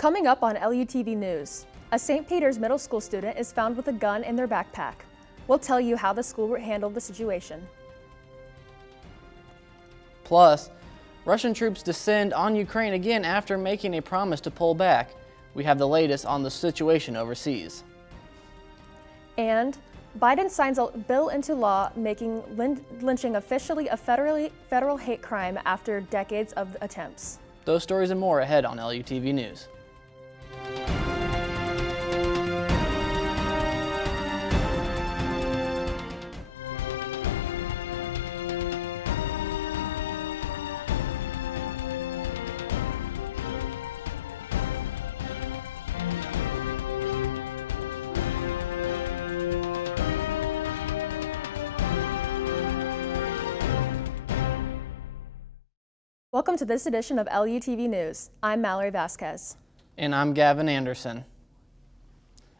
Coming up on LUTV News, a St. Peter's Middle School student is found with a gun in their backpack. We'll tell you how the school handled the situation. Plus, Russian troops descend on Ukraine again after making a promise to pull back. We have the latest on the situation overseas. And Biden signs a bill into law making lynching officially a federal hate crime after decades of attempts. Those stories and more ahead on LUTV News. Welcome to this edition of LUTV News. I'm Mallory Vasquez. And I'm Gavin Anderson.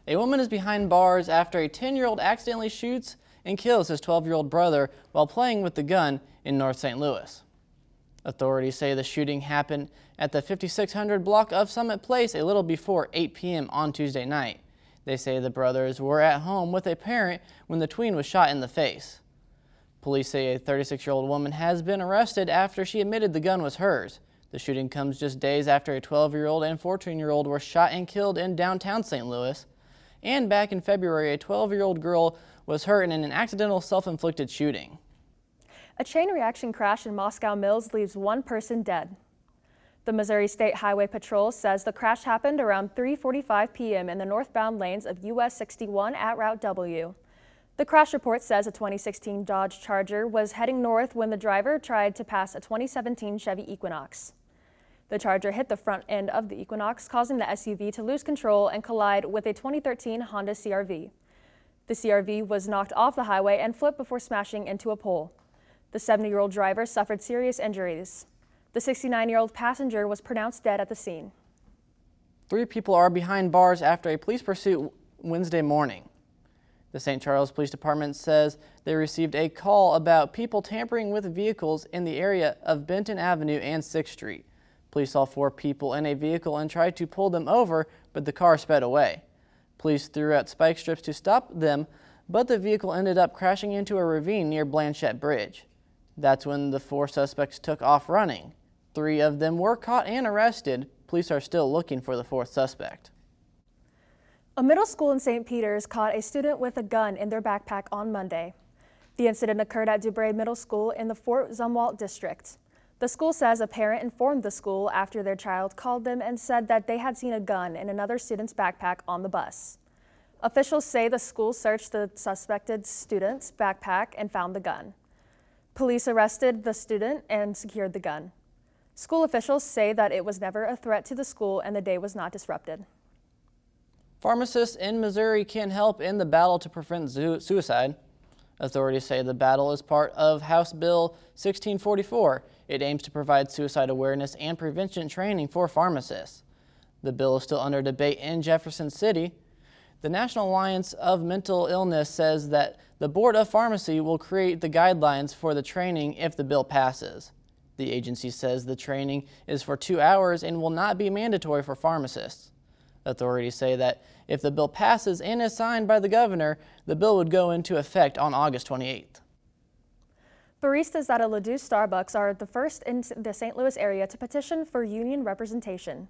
A woman is behind bars after a 10-year-old accidentally shoots and kills his 12-year-old brother while playing with the gun in North St. Louis. Authorities say the shooting happened at the 5600 block of Summit Place a little before 8 p.m. on Tuesday night. They say the brothers were at home with a parent when the tween was shot in the face. Police say a 36-year-old woman has been arrested after she admitted the gun was hers. The shooting comes just days after a 12-year-old and 14-year-old were shot and killed in downtown St. Louis. And back in February, a 12-year-old girl was hurt in an accidental self-inflicted shooting. A chain reaction crash in Moscow Mills leaves one person dead. The Missouri State Highway Patrol says the crash happened around 3:45 p.m. in the northbound lanes of US 61 at Route W. The crash report says a 2016 Dodge Charger was heading north when the driver tried to pass a 2017 Chevy Equinox. The Charger hit the front end of the Equinox, causing the SUV to lose control and collide with a 2013 Honda CR-V. The CR-V was knocked off the highway and flipped before smashing into a pole. The 70-year-old driver suffered serious injuries. The 69-year-old passenger was pronounced dead at the scene. 3 people are behind bars after a police pursuit Wednesday morning. The St. Charles Police Department says they received a call about people tampering with vehicles in the area of Benton Avenue and 6th Street. Police saw 4 people in a vehicle and tried to pull them over, but the car sped away. Police threw out spike strips to stop them, but the vehicle ended up crashing into a ravine near Blanchette Bridge. That's when the 4 suspects took off running. 3 of them were caught and arrested. Police are still looking for the 4th suspect. A middle school in St. Peter's caught a student with a gun in their backpack on Monday. The incident occurred at Dubray Middle School in the Fort Zumwalt district. The school says a parent informed the school after their child called them and said that they had seen a gun in another student's backpack on the bus. Officials say the school searched the suspected student's backpack and found the gun. Police arrested the student and secured the gun. School officials say that it was never a threat to the school and the day was not disrupted. Pharmacists in Missouri can help in the battle to prevent suicide. Authorities say the battle is part of House Bill 1644. It aims to provide suicide awareness and prevention training for pharmacists. The bill is still under debate in Jefferson City. The National Alliance of Mental Illness says that the Board of Pharmacy will create the guidelines for the training if the bill passes. The agency says the training is for 2 hours and will not be mandatory for pharmacists. Authorities say that if the bill passes and is signed by the governor, the bill would go into effect on August 28th. Baristas at a Ladue Starbucks are the first in the St. Louis area to petition for union representation.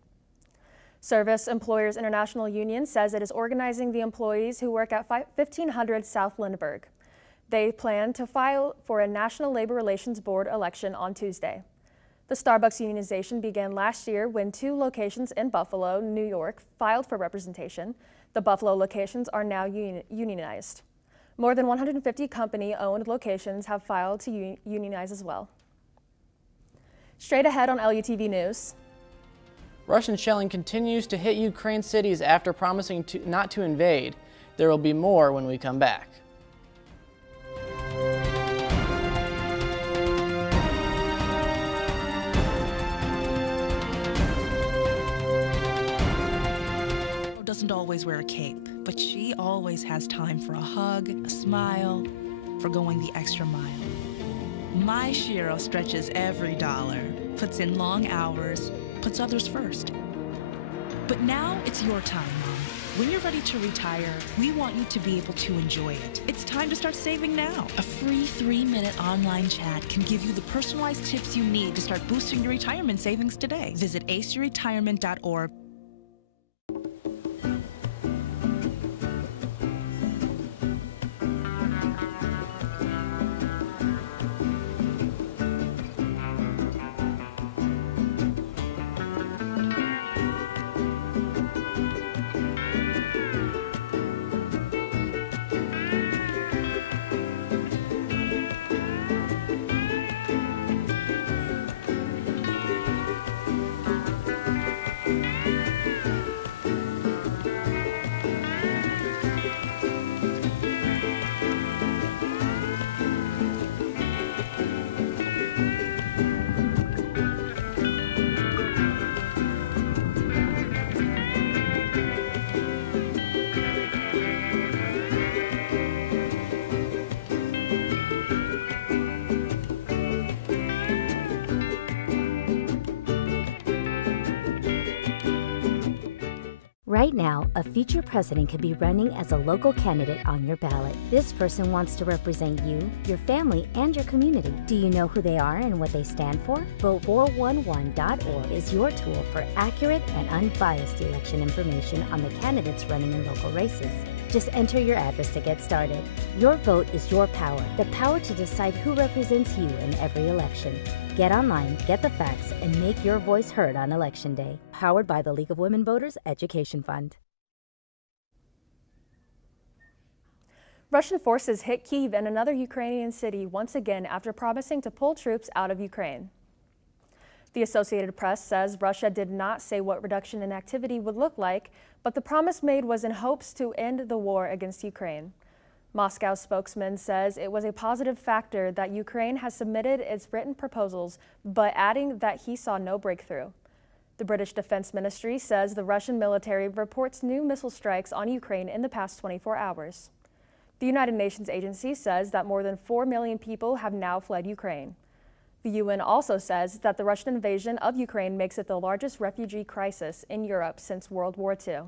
Service Employers International Union says it is organizing the employees who work at 1500 South Lindbergh. They plan to file for a National Labor Relations Board election on Tuesday. The Starbucks unionization began last year when 2 locations in Buffalo, New York, filed for representation. The Buffalo locations are now unionized. More than 150 company-owned locations have filed to unionize as well. Straight ahead on LUTV News. Russian shelling continues to hit Ukraine cities after promising not to invade. There will be more when we come back. Doesn't always wear a cape, but she always has time for a hug, a smile, for going the extra mile. My Shiro stretches every dollar, puts in long hours, puts others first. But now it's your time, Mom. When you're ready to retire, we want you to be able to enjoy it. It's time to start saving now. A free 3-minute online chat can give you the personalized tips you need to start boosting your retirement savings today. Visit aceyourretirement.org. Right now, a future president could be running as a local candidate on your ballot. This person wants to represent you, your family, and your community. Do you know who they are and what they stand for? Vote411.org is your tool for accurate and unbiased election information on the candidates running in local races. Just enter your address to get started. Your vote is your power, the power to decide who represents you in every election. Get online, get the facts, and make your voice heard on Election Day. Powered by the League of Women Voters Education Fund. Russian forces hit Kyiv and another Ukrainian city once again after promising to pull troops out of Ukraine. The Associated Press says Russia did not say what reduction in activity would look like, but the promise made was in hopes to end the war against Ukraine. Moscow spokesman says it was a positive factor that Ukraine has submitted its written proposals, but adding that he saw no breakthrough. The British Defense Ministry says the Russian military reports new missile strikes on Ukraine in the past 24 hours. The United Nations agency says that more than 4 million people have now fled Ukraine. The UN also says that the Russian invasion of Ukraine makes it the largest refugee crisis in Europe since World War II.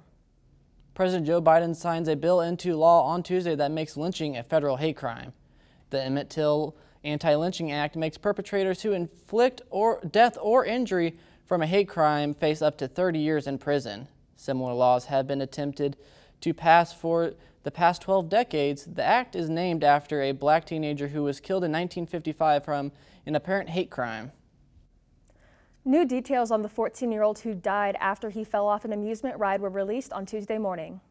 President Joe Biden signs a bill into law on Tuesday that makes lynching a federal hate crime. The Emmett Till Anti-Lynching Act makes perpetrators who inflict death or injury from a hate crime face up to 30 years in prison. Similar laws have been attempted to pass for the past 12 decades. The act is named after a black teenager who was killed in 1955 from an apparent hate crime. New details on the 14-year-old who died after he fell off an amusement ride were released on Tuesday morning.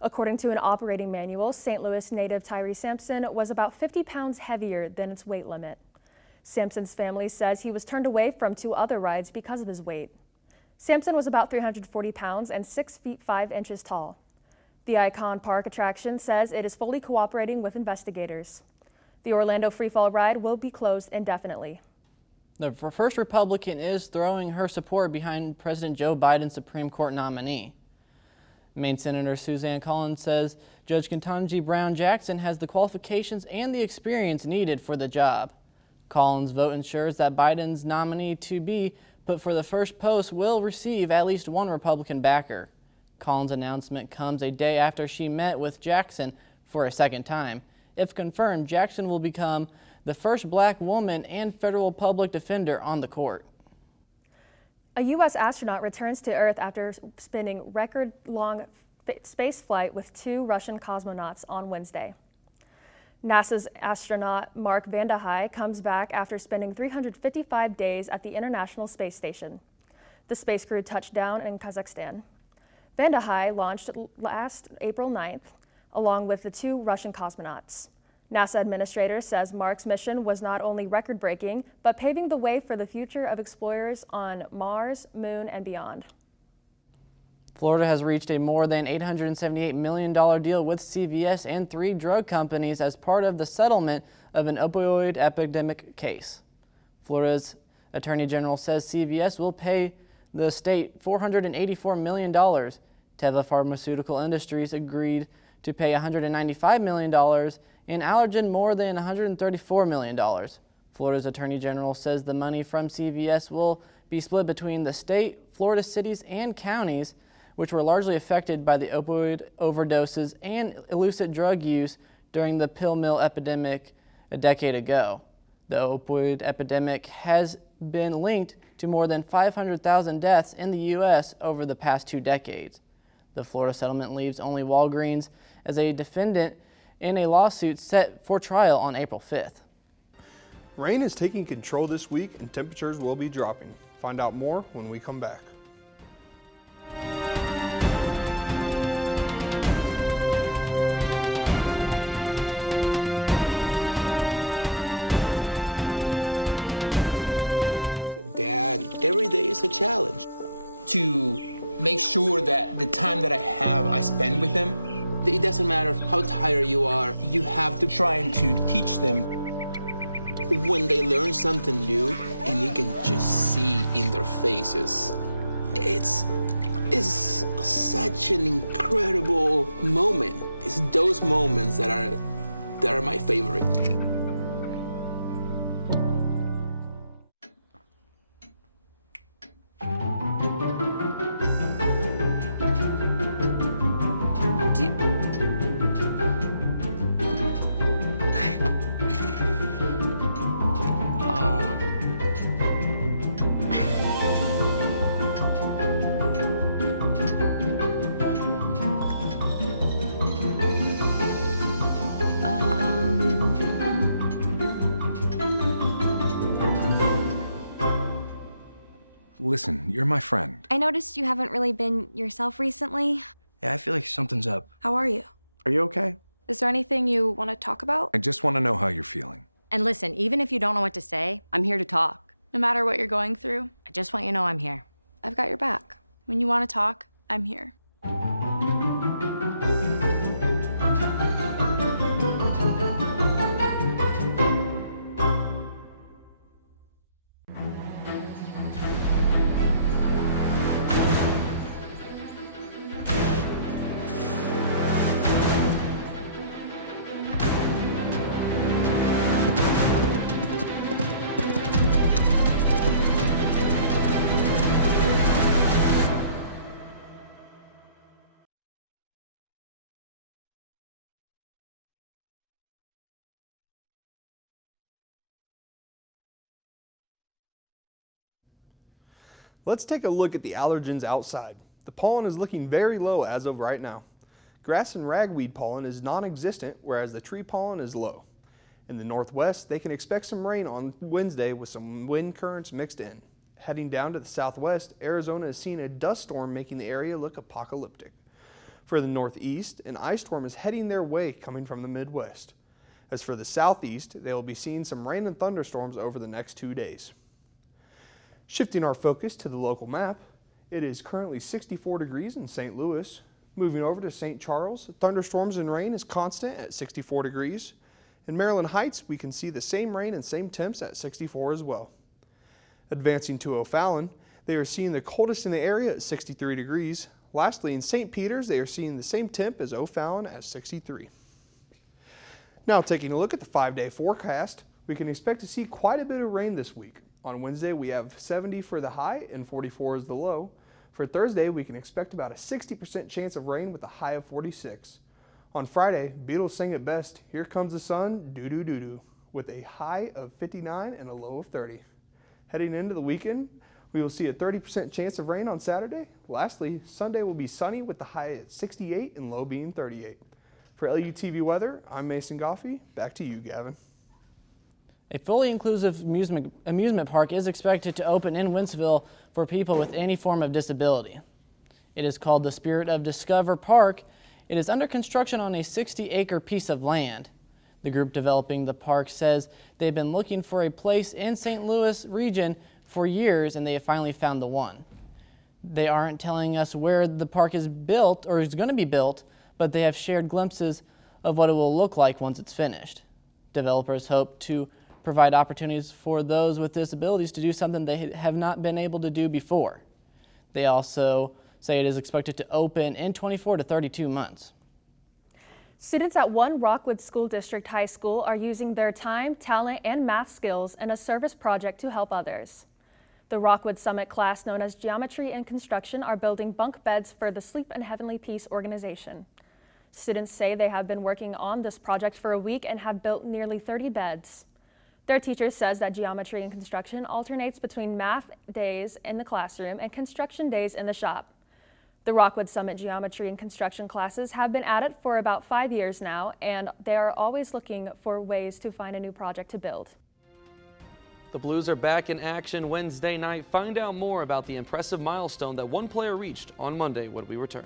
According to an operating manual, St. Louis native Tyree Sampson was about 50 pounds heavier than its weight limit. Sampson's family says he was turned away from 2 other rides because of his weight. Sampson was about 340 pounds and 6 feet 5 inches tall. The Icon Park attraction says it is fully cooperating with investigators. The Orlando Freefall ride will be closed indefinitely. The first Republican is throwing her support behind President Joe Biden's Supreme Court nominee. Maine Senator Suzanne Collins says Judge Ketanji Brown Jackson has the qualifications and the experience needed for the job. Collins' vote ensures that Biden's nominee to be put for the first post will receive at least one Republican backer. Collins' announcement comes a day after she met with Jackson for a second time. If confirmed, Jackson will become the first black woman and federal public defender on the court. A U.S. astronaut returns to Earth after spending record-long space flight with 2 Russian cosmonauts on Wednesday. NASA's astronaut Mark Vande Hei comes back after spending 355 days at the International Space Station. The space crew touched down in Kazakhstan. Vande Hei launched last April 9th, along with the 2 Russian cosmonauts. NASA administrator says Mark's mission was not only record-breaking, but paving the way for the future of explorers on Mars, Moon, and beyond. Florida has reached a more than $878 million deal with CVS and 3 drug companies as part of the settlement of an opioid epidemic case. Florida's Attorney General says CVS will pay the state $484 million. Teva Pharmaceutical Industries agreed to pay $195 million and Allergan more than $134 million. Florida's Attorney General says the money from CVS will be split between the state, Florida cities and counties, which were largely affected by the opioid overdoses and illicit drug use during the pill mill epidemic a decade ago. The opioid epidemic has been linked to more than 500,000 deaths in the U.S. over the past 2 decades. The Florida settlement leaves only Walgreens as a defendant in a lawsuit set for trial on April 5th. Rain is taking control this week and temperatures will be dropping. Find out more when we come back. Are you okay? Is there anything you want to talk about? I just want to know something. And listen, even if you don't understand it, I'm here to talk. No matter what you're going through, just let me know I'm here. Let's talk. When you want to talk, I'm here. Let's take a look at the allergens outside. The pollen is looking very low as of right now. Grass and ragweed pollen is non-existent, whereas the tree pollen is low. In the northwest, they can expect some rain on Wednesday with some wind currents mixed in. Heading down to the southwest, Arizona is seeing a dust storm making the area look apocalyptic. For the northeast, an ice storm is heading their way coming from the Midwest. As for the southeast, they will be seeing some rain and thunderstorms over the next 2 days. Shifting our focus to the local map, it is currently 64 degrees in St. Louis. Moving over to St. Charles, thunderstorms and rain is constant at 64 degrees. In Maryland Heights, we can see the same rain and same temps at 64 as well. Advancing to O'Fallon, they are seeing the coldest in the area at 63 degrees. Lastly, in St. Peters, they are seeing the same temp as O'Fallon at 63. Now taking a look at the 5-day forecast, we can expect to see quite a bit of rain this week. On Wednesday, we have 70 for the high and 44 is the low. For Thursday, we can expect about a 60% chance of rain with a high of 46. On Friday, Beatles sing it best, "Here Comes the Sun, doo-doo-doo-doo," with a high of 59 and a low of 30. Heading into the weekend, we will see a 30% chance of rain on Saturday. Lastly, Sunday will be sunny with the high at 68 and low being 38. For LUTV weather, I'm Mason Goffey. Back to you, Gavin. A fully inclusive amusement park is expected to open in Wentzville for people with any form of disability. It is called the Spirit of Discover Park. It is under construction on a 60-acre piece of land. The group developing the park says they've been looking for a place in St. Louis region for years and they have finally found the one. They aren't telling us where the park is built or is going to be built, but they have shared glimpses of what it will look like once it's finished. Developers hope to provide opportunities for those with disabilities to do something they have not been able to do before. They also say it is expected to open in 24 to 32 months. Students at One Rockwood School District High School are using their time, talent, and math skills in a service project to help others. The Rockwood Summit class, known as Geometry and Construction, are building bunk beds for the Sleep and Heavenly Peace organization. Students say they have been working on this project for a week and have built nearly 30 beds. Their teacher says that geometry and construction alternates between math days in the classroom and construction days in the shop. The Rockwood Summit Geometry and Construction classes have been at it for about 5 years now, and they are always looking for ways to find a new project to build. The Blues are back in action Wednesday night. Find out more about the impressive milestone that one player reached on Monday when we return.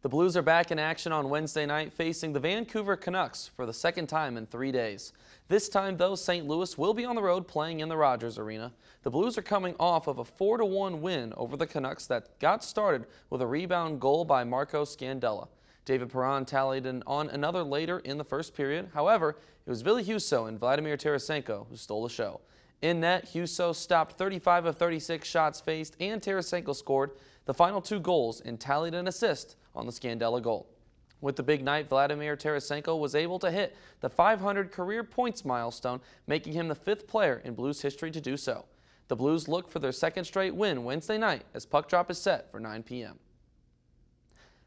The Blues are back in action on Wednesday night, facing the Vancouver Canucks for the second time in 3 days. This time, though, St. Louis will be on the road playing in the Rogers Arena. The Blues are coming off of a 4-1 win over the Canucks that got started with a rebound goal by Marco Scandella. David Perron tallied on another later in the first period. However, it was Ville Husso and Vladimir Tarasenko who stole the show. In net, Husso stopped 35 of 36 shots faced, and Tarasenko scored the final 2 goals and tallied an assist on the Scandella goal. With the big night, Vladimir Tarasenko was able to hit the 500 career points milestone, making him the 5th player in Blues history to do so. The Blues look for their second straight win Wednesday night as puck drop is set for 9 p.m.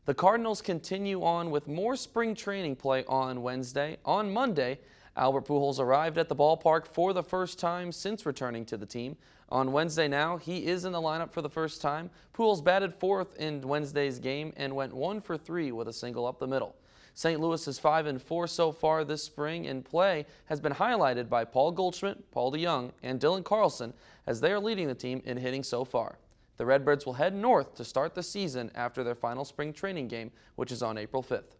The Cardinals continue on with more spring training play on Wednesday. On Monday, Albert Pujols arrived at the ballpark for the first time since returning to the team. On Wednesday now, he is in the lineup for the first time. Pujols batted 4th in Wednesday's game and went 1 for 3 with a single up the middle. St. Louis is 5-4 so far this spring, and play has been highlighted by Paul Goldschmidt, Paul DeYoung, and Dylan Carlson as they are leading the team in hitting so far. The Redbirds will head north to start the season after their final spring training game, which is on April 5th.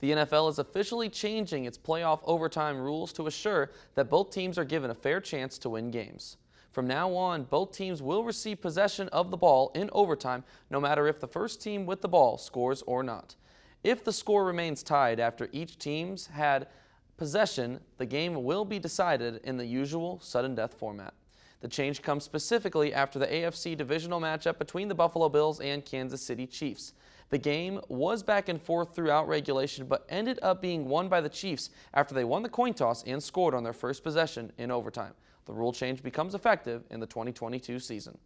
The NFL is officially changing its playoff overtime rules to assure that both teams are given a fair chance to win games. From now on, both teams will receive possession of the ball in overtime, no matter if the first team with the ball scores or not. If the score remains tied after each team's had possession, the game will be decided in the usual sudden death format. The change comes specifically after the AFC divisional matchup between the Buffalo Bills and Kansas City Chiefs. The game was back and forth throughout regulation, but ended up being won by the Chiefs after they won the coin toss and scored on their first possession in overtime. The rule change becomes effective in the 2022 season.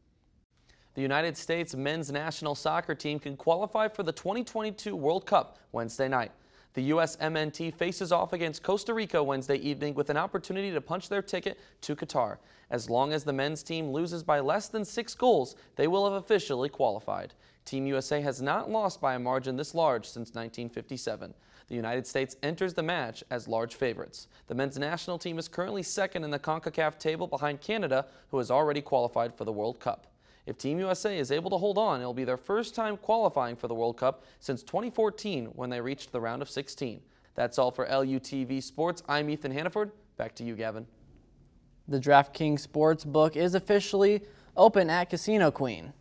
The United States men's national soccer team can qualify for the 2022 World Cup Wednesday night. The USMNT faces off against Costa Rica Wednesday evening with an opportunity to punch their ticket to Qatar. As long as the men's team loses by less than 6 goals, they will have officially qualified. Team USA has not lost by a margin this large since 1957. The United States enters the match as large favorites. The men's national team is currently second in the CONCACAF table behind Canada, who has already qualified for the World Cup. If Team USA is able to hold on, it will be their first time qualifying for the World Cup since 2014 when they reached the round of 16. That's all for LUTV Sports. I'm Ethan Hannaford. Back to you, Gavin. The DraftKings Sportsbook is officially open at Casino Queen.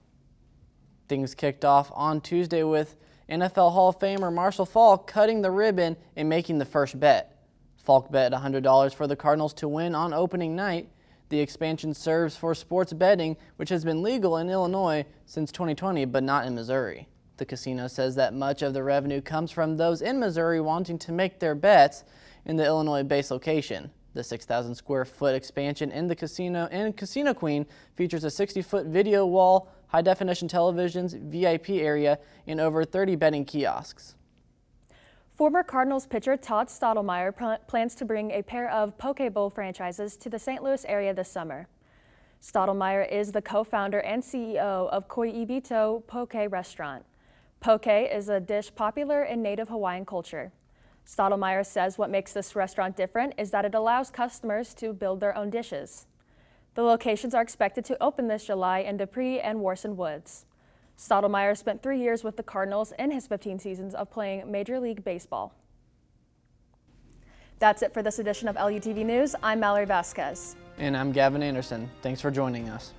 Things kicked off on Tuesday with NFL Hall of Famer Marshall Faulk cutting the ribbon and making the first bet. Faulk bet $100 for the Cardinals to win on opening night. The expansion serves for sports betting, which has been legal in Illinois since 2020, but not in Missouri. The casino says that much of the revenue comes from those in Missouri wanting to make their bets in the Illinois-based location. The 6,000 square foot expansion in the Casino Queen features a 60-foot video wall, high-definition televisions, VIP area, and over 30 betting kiosks. Former Cardinals pitcher Todd Stottlemyre plans to bring a pair of Poke Bowl franchises to the St. Louis area this summer. Stottlemyre is the co-founder and CEO of Koibito Poke Restaurant. Poke is a dish popular in native Hawaiian culture. Stottlemyre says what makes this restaurant different is that it allows customers to build their own dishes. The locations are expected to open this July in Dupree and Warson Woods. Stottlemyre spent 3 years with the Cardinals in his 15 seasons of playing Major League Baseball. That's it for this edition of LUTV News. I'm Mallory Vasquez. And I'm Gavin Anderson. Thanks for joining us.